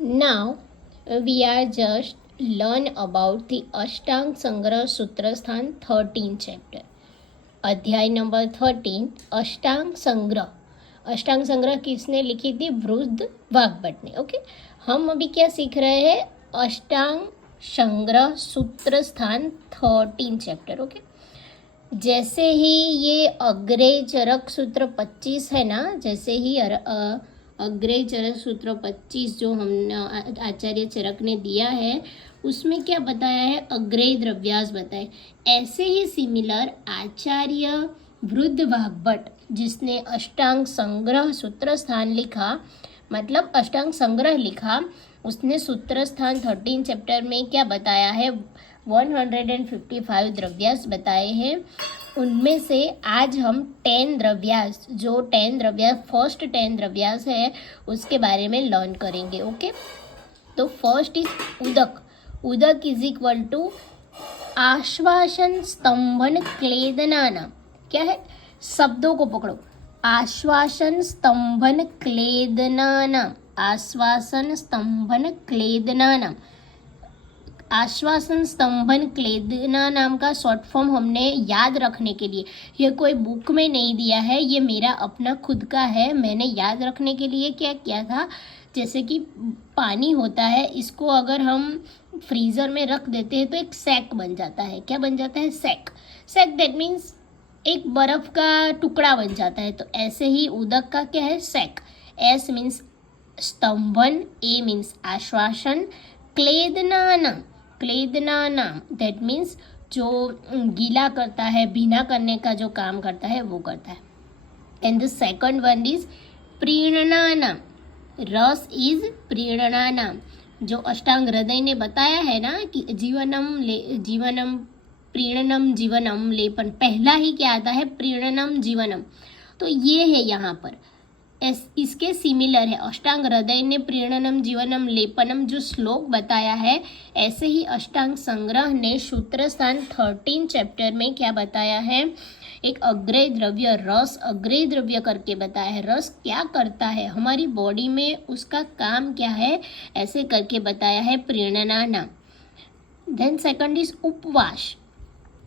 Now we are just learn about the अष्टांग संग्रह Sutrasthana 13 chapter. अध्याय number 13 अष्टांग संग्रह. अष्टांग संग्रह किसने लिखी थी? वृद्ध वाग्भट ने. ओके, हम अभी क्या सीख रहे हैं? अष्टांग संग्रह सूत्रस्थान 13 चैप्टर. ओके, जैसे ही ये अग्रेय चरक सूत्र 25 है ना, जैसे ही अग्रेय चरक सूत्र 25 जो हमने आचार्य चरक ने दिया है उसमें क्या बताया है? अग्रेय द्रव्यास बताए. ऐसे ही सिमिलर आचार्य वृद्ध वाग्भट जिसने अष्टांग संग्रह सूत्रस्थान लिखा, मतलब अष्टांग संग्रह लिखा, उसने सूत्रस्थान 13 चैप्टर में क्या बताया है? 155 द्रव्यास बताए हैं. उनमें से आज हम 10 द्रव्यास, जो 10 द्रव्यास फर्स्ट 10 द्रव्यास है उसके बारे में लर्न करेंगे. ओके, तो फर्स्ट इज उदक. उदक इज इक्वल टू आश्वासन स्तंभन क्लेदनाना. क्या है? शब्दों को पकड़ो. आश्वासन स्तंभन क्लेदनाना. आश्वासन स्तंभन क्लेदनाना. आश्वासन स्तंभन क्लेदना नाम का शॉर्ट फॉर्म हमने याद रखने के लिए, ये कोई बुक में नहीं दिया है, ये मेरा अपना खुद का है. मैंने याद रखने के लिए क्या किया था, जैसे कि पानी होता है, इसको अगर हम फ्रीज़र में रख देते हैं तो एक सैक बन जाता है. क्या बन जाता है? सैक. सैक दैट मीन्स एक बर्फ का टुकड़ा बन जाता है. तो ऐसे ही उदक का क्या है? सैक. एस मीन्स स्तंभन, ए मीन्स आश्वासन, क्लेदनाना. क्लेदनाना दैट मीन्स जो गीला करता है, भीना करने का जो काम करता है वो करता है. And the second one is prinana. Rasa is प्रीणनाना. जो अष्टांग हृदय ने बताया है ना कि जीवनम प्रीणनम जीवनम लेपन, पहला ही क्या आता है? प्रीणनम जीवनम. तो ये है यहाँ पर इसके सिमिलर है. अष्टांग हृदय ने प्रीणनम जीवनम लेपनम जो श्लोक बताया है, ऐसे ही अष्टांग संग्रह ने सूत्रस्थान 13 चैप्टर में क्या बताया है? एक अग्रेय द्रव्य, रस अग्रेय द्रव्य करके बताया है. रस क्या करता है हमारी बॉडी में, उसका काम क्या है, ऐसे करके बताया है प्रीणनाना. देन सेकंड इज उपवास.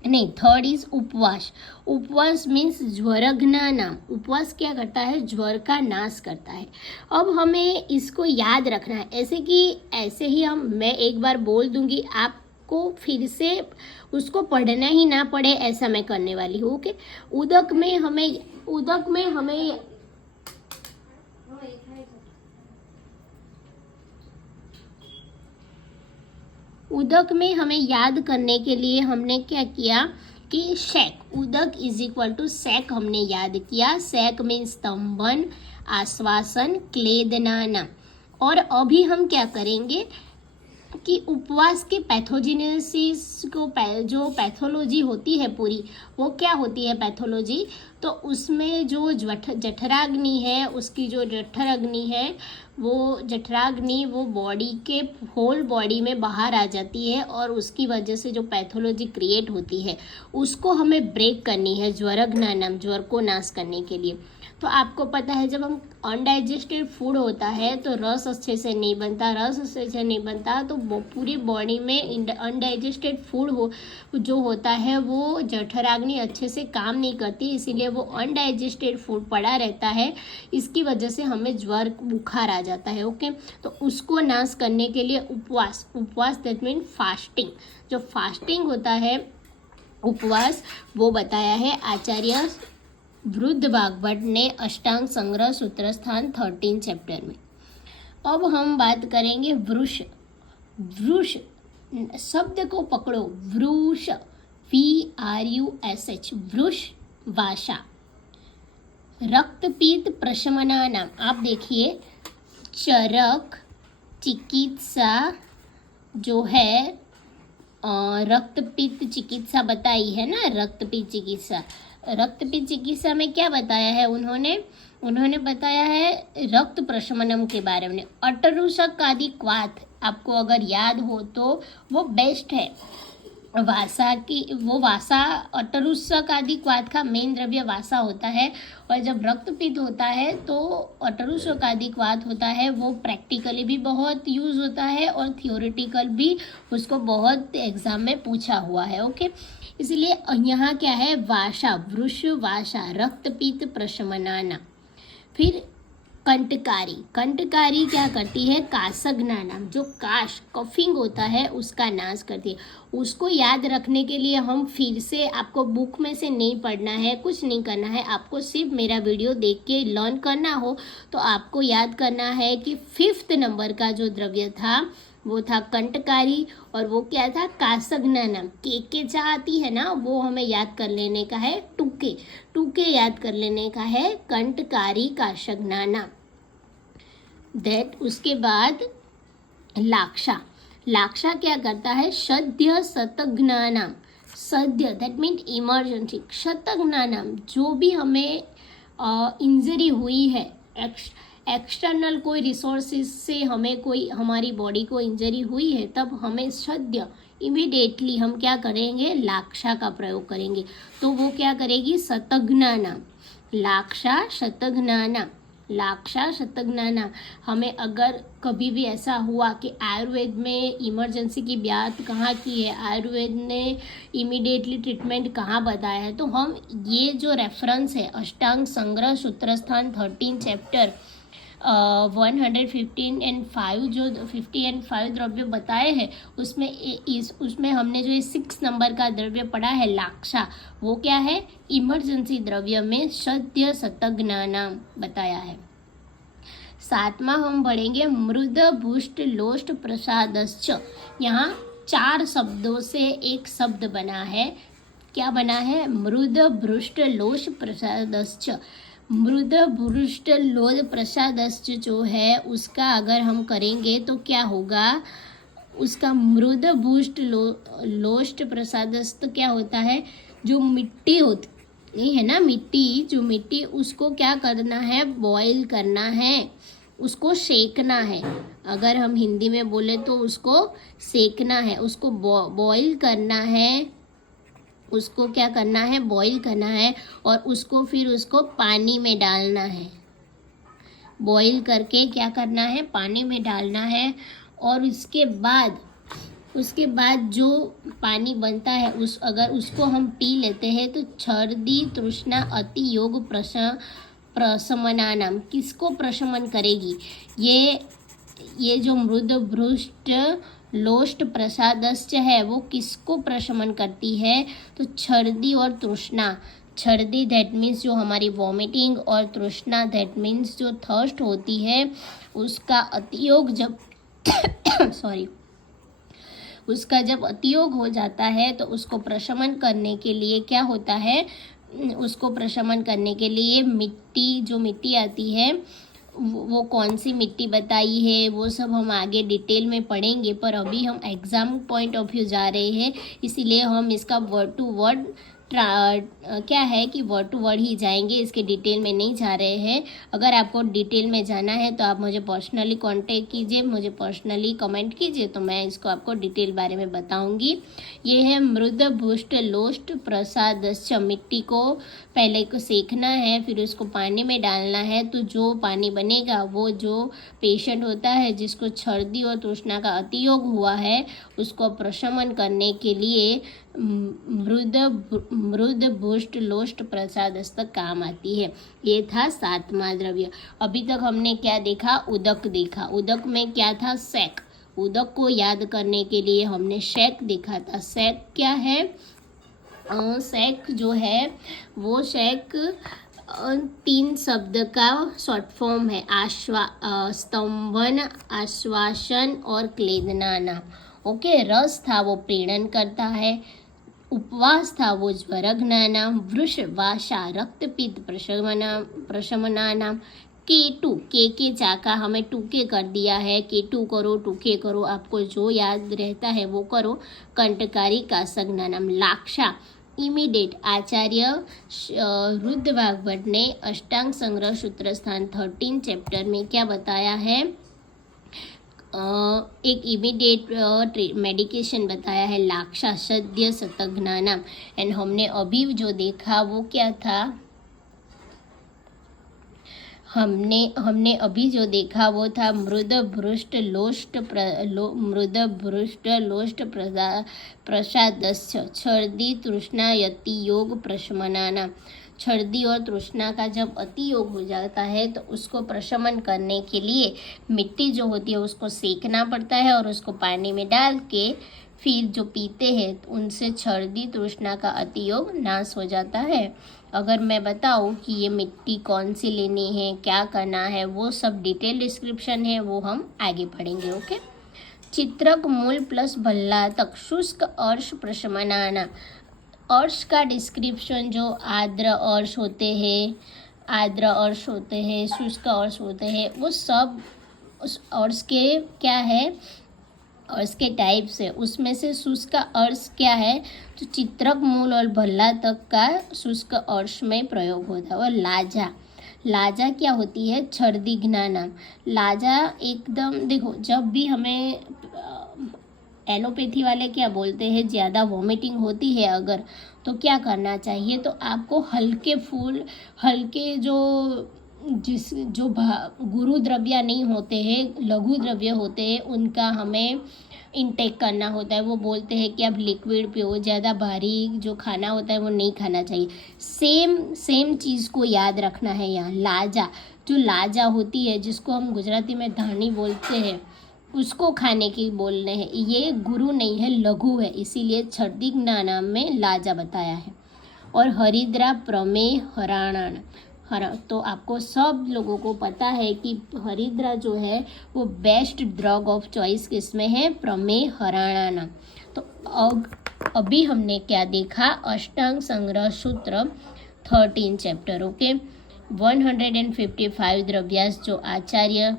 नहीं, थर्ड इज उपवास. उपवास मीन्स ज्वरघ्नाना. उपवास क्या करता है? ज्वर का नाश करता है. अब हमें इसको याद रखना है, ऐसे ही मैं एक बार बोल दूंगी, आपको फिर से उसको पढ़ना ही ना पड़े, ऐसा मैं करने वाली हूँ. ओके, उदक में हमें उदक में हमें याद करने के लिए हमने क्या किया कि सैक, उदक इज इक्वल टू सैक हमने याद किया. सैक मीन्स स्तंभन, आश्वासन, क्लेदनाना. और अभी हम क्या करेंगे कि उपवास के पैथोजेनेसिस को जो पैथोलॉजी होती है पूरी, वो क्या होती है पैथोलॉजी? तो उसमें जो जठराग्नि है, उसकी जो जठराग्नि है, वो जठराग्नि वो बॉडी के होल बॉडी में बाहर आ जाती है और उसकी वजह से जो पैथोलॉजी क्रिएट होती है उसको हमें ब्रेक करनी है, ज्वरघ्नानम, ज्वर को नाश करने के लिए. तो आपको पता है जब हम अनडाइजेस्टेड फूड होता है तो रस अच्छे से नहीं बनता, तो पूरी बॉडी में अनडाइजेस्टेड फूड जो होता है वो जठराग्नि अच्छे से काम नहीं करती, इसीलिए वो अनडाइजेस्टेड फूड पड़ा रहता है. इसकी वजह से हमें ज्वर बुखार आ जाता है. ओके, तो उसको नाश करने के लिए उपवास दैट मीन फास्टिंग. जो फास्टिंग होता है, उपवास, वो बताया है आचार्य वृद्ध वाग्भट ने अष्टांग संग्रह सूत्रस्थान 13 चैप्टर में. अब हम बात करेंगे वृष. वृष शब्द को पकड़ो. वृष, VRUSH, वृष वाशा. रक्तपीत प्रशमनानाम. आप देखिए, चरक चिकित्सा जो है, रक्तपित्त चिकित्सा बताई है ना. रक्तपित्त चिकित्सा में क्या बताया है उन्होंने बताया है रक्त प्रशमनम के बारे में. अटरूषक आदि क्वाथ आपको अगर याद हो तो वो बेस्ट है. वासा की वो वासा अटरुस्सक आदि क्वाथ का मेन द्रव्य वासा होता है। और जब रक्तपित्त होता है तो अटरुस्सक आदि क्वाथ होता है, वो प्रैक्टिकली भी बहुत यूज़ होता है और थियोरिटिकल भी उसको बहुत एग्जाम में पूछा हुआ है। ओके, इसलिए यहाँ क्या है, वासा, वृष वासा, रक्तपित्त प्रशमनाना। फिर कंटकारी, कंटकारी क्या करती है, कासग्नानाम, जो काश कफिंग होता है उसका नाश करती है। उसको याद रखने के लिए हम फिर से, आपको बुक में से नहीं पढ़ना है, कुछ नहीं करना है, आपको सिर्फ मेरा वीडियो देख के लर्न करना हो तो आपको याद करना है कि 5th नंबर का जो द्रव्य था वो था कंटकारी, और वो क्या था, कासग्नानाम। के चा आती है ना, वो हमें याद कर लेने का है, टूके, टूके याद कर लेने का है, कंटकारी कासग्नाना। दैट उसके बाद लाक्षा, लाक्षा क्या करता है, सद्य शतघ्नानाम, सद्य दैट मीन इमरजेंसी, शतघ्नानाम जो भी हमें इंजरी हुई है, एक्सटर्नल कोई रिसोर्सेज से हमें कोई, हमारी बॉडी को इंजरी हुई है, तब हमें सद्य इमीडिएटली हम क्या करेंगे, लाक्षा का प्रयोग करेंगे। तो वो क्या करेगी, शतघ्नानाम, लाक्षा शतघ्नानाम, लाक्षा शतघ्नानाम। हमें अगर कभी भी ऐसा हुआ कि आयुर्वेद में इमरजेंसी की बात कहाँ की है, आयुर्वेद ने इमीडिएटली ट्रीटमेंट कहाँ बताया है, तो हम ये जो रेफरेंस है, अष्टांग संग्रह सूत्रस्थान 13 चैप्टर 115 एंड 5 जो 50 एंड 5 द्रव्य बताए हैं, उसमें हमने जो 6 नंबर का द्रव्य पढ़ा है लाक्षा, वो क्या है, इमरजेंसी द्रव्य में सद्य शतघ्नानाम बताया है। 7वां हम पढ़ेंगे मृद भुष्ट लोष्ट प्रसादश्च। यहाँ 4 शब्दों से एक शब्द बना है, क्या बना है, मृद भ्रुष्ट लोष्ट प्रसादश्च। मृद भ्रुष्ट लोध प्रसादश्च जो है उसका अगर हम करेंगे तो क्या होगा, उसका मृद भुष्ट लोष्ट प्रसादस्त क्या होता है, जो मिट्टी होती है ना, मिट्टी, जो मिट्टी, उसको क्या करना है, बॉईल करना है, उसको सेकना है। अगर हम हिंदी में बोले तो उसको सेकना है, उसको बॉईल करना है, उसको क्या करना है, बॉईल करना है, और उसको फिर उसको पानी में डालना है, बॉईल करके क्या करना है, पानी में डालना है। और उसके बाद जो पानी बनता है अगर उसको हम पी लेते हैं तो छर्दी तृष्णा अति योग प्रशमनानाम, किसको प्रशमन करेगी, ये जो मृद भ्रुष्ट लोष्ट प्रसादश्च है वो किसको प्रशमन करती है, तो छर्दी और तृष्णा। छर्दी दैट मीन्स जो हमारी वॉमिटिंग, और तृष्णा दैट मीन्स जो थर्स्ट होती है, उसका अतियोग जब सॉरी उसका जब अतियोग हो जाता है तो उसको प्रशमन करने के लिए क्या होता है, उसको प्रशमन करने के लिए मिट्टी, जो मिट्टी आती है वो कौन सी मिट्टी बताई है वो सब हम आगे डिटेल में पढ़ेंगे, पर अभी हम एग्ज़ाम पॉइंट ऑफ व्यू जा रहे हैं, इसीलिए हम इसका वर्ड टू वर्ड क्या है कि वर्ड टू वर्ड ही जाएंगे, इसके डिटेल में नहीं जा रहे हैं। अगर आपको डिटेल में जाना है तो आप मुझे पर्सनली कांटेक्ट कीजिए, मुझे पर्सनली कमेंट कीजिए, तो मैं इसको आपको डिटेल बारे में बताऊंगी। ये है मृद भुष्ट लोष्ट प्रसादश्च, मिट्टी को पहले को सेकना है, फिर उसको पानी में डालना है, तो जो पानी बनेगा वो जो पेशेंट होता है जिसको छर्दी और तृष्णा का अतियोग हुआ है उसको प्रशमन करने के लिए मृद भुष्ट लोष्ट प्रसादस्त काम आती है। ये था 7वां द्रव्य। अभी तक हमने क्या देखा, उदक देखा। उदक में क्या था, सैक। उदक को याद करने के लिए हमने शैक देखा था। शैक क्या है, शैक जो है वो शैक 3 शब्द का शॉर्ट फॉर्म है, स्तंभन, आश्वासन और क्लेदनाना। ओके, रस था वो प्रीणन करता है, उपवास था वो ज्वरघ्नाना, वृष वाशा रक्तपित्त प्रशमनानाम, केटू के चाका हमें टूके कर दिया है, केटू करो टूके करो, आपको जो याद रहता है वो करो, कंटकारी कासग्नानाम, लाक्षा इमीडिएट। आचार्य रुद्रवाग्भट ने अष्टांग संग्रह सूत्रस्थान 13 चैप्टर में क्या बताया है, एक इमीडिएट मेडिकेशन बताया है लाक्षासद्य शतघ्नानाम। एंड हमने अभी जो देखा वो क्या था, हमने अभी जो देखा वो था मृद भ्रुष्ट लोष्ट प्रसादस्य छर्दी तृष्णायति योग प्रशमनाना। छर्दी और तृष्णा का जब अति योग हो जाता है तो उसको प्रशमन करने के लिए मिट्टी जो होती है उसको सेकना पड़ता है और उसको पानी में डाल के फिर जो पीते हैं उनसे छर्दी तृष्णा का अति योग नाश हो जाता है। अगर मैं बताऊं कि ये मिट्टी कौन सी लेनी है, क्या करना है, वो सब डिटेल डिस्क्रिप्शन है, वो हम आगे पढ़ेंगे। ओके। चित्रक मूल प्लस भल्ला तक शुष्क अर्श प्रशमनाना। अर्श का डिस्क्रिप्शन जो आर्द्र अर्श होते हैं, शुष्क अर्श होते हैं, वो सब उस अर्श के क्या है, अर्श के टाइप से। उसमें से शुष्क अर्श क्या है, तो चित्रक मूल और भल्ला तक का शुष्क अर्श में प्रयोग होता है। और लाजा क्या होती है, छर्दी घ्नानाम। लाजा एकदम देखो, जब भी हमें एलोपैथी वाले क्या बोलते हैं, ज़्यादा वॉमिटिंग होती है अगर, तो क्या करना चाहिए, तो आपको हल्के जो गुरु द्रव्य नहीं होते हैं, लघु द्रव्य होते हैं, उनका हमें इनटेक करना होता है। वो बोलते हैं कि आप लिक्विड पियो, ज़्यादा भारी जो खाना होता है वो नहीं खाना चाहिए। सेम चीज़ को याद रखना है यहाँ। लाजा होती है, जिसको हम गुजराती में धानी बोलते हैं, उसको खाने की बोलने हैं। ये गुरु नहीं है, लघु है, इसीलिए छर्दी घ्नानाम में लाजा बताया है। और हरिद्रा प्रमेय हराणान। तो आपको सब लोगों को पता है कि हरिद्रा जो है वो बेस्ट ड्रग ऑफ चॉइस किसमें है, प्रमेय हराणाना। तो अभी हमने क्या देखा, अष्टांग संग्रह सूत्र 13 चैप्टर। ओके। 155 द्रव्यास जो आचार्य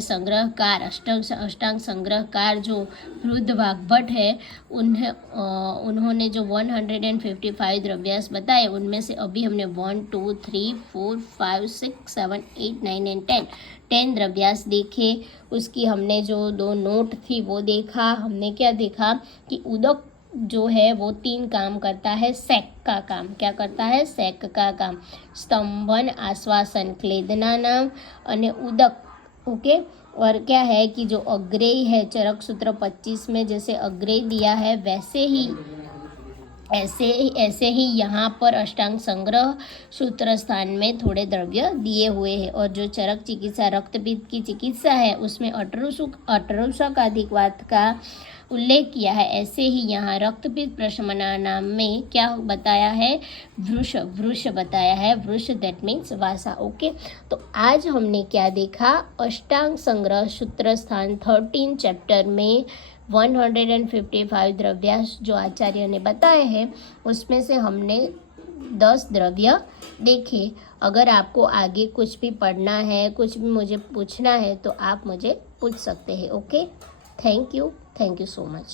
संग्रहकार अष्टांग संग्रहकार जो वृद्ध वाग्भट है, उन्होंने जो 155 द्रव्यास बताए, उनमें से अभी हमने 1 2 3 4 5 6 7 8 9 एंड 10 द्रव्यास देखे। उसकी हमने जो 2 नोट थी वो देखा। हमने क्या देखा कि उदक जो है वो 3 काम करता है, सैक का काम। क्या करता है, सैक का काम। स्तंभन, आश्वासन, क्लेदना नाम और उदक। ओके। और क्या है कि जो अग्रेय है चरक सूत्र 25 में जैसे अग्रेय दिया है, वैसे ही ऐसे ही यहाँ पर अष्टांग संग्रह सूत्र स्थान में थोड़े द्रव्य दिए हुए हैं। और जो चरक चिकित्सा रक्तपित्त की चिकित्सा है उसमें अटरूषक अधिकवात का उल्लेख किया है। ऐसे ही यहाँ रक्तपित्त प्रशमनानाम में क्या बताया है, वृष बताया है। वृष दैट मीन्स वासा। ओके। तो आज हमने क्या देखा, अष्टांग संग्रह सूत्र स्थान 13 चैप्टर में 155 द्रव्यास जो आचार्य ने बताए हैं, उसमें से हमने 10 द्रव्य देखे। अगर आपको आगे कुछ भी पढ़ना है, कुछ भी मुझे पूछना है, तो आप मुझे पूछ सकते हैं। Okay. Thank you so much.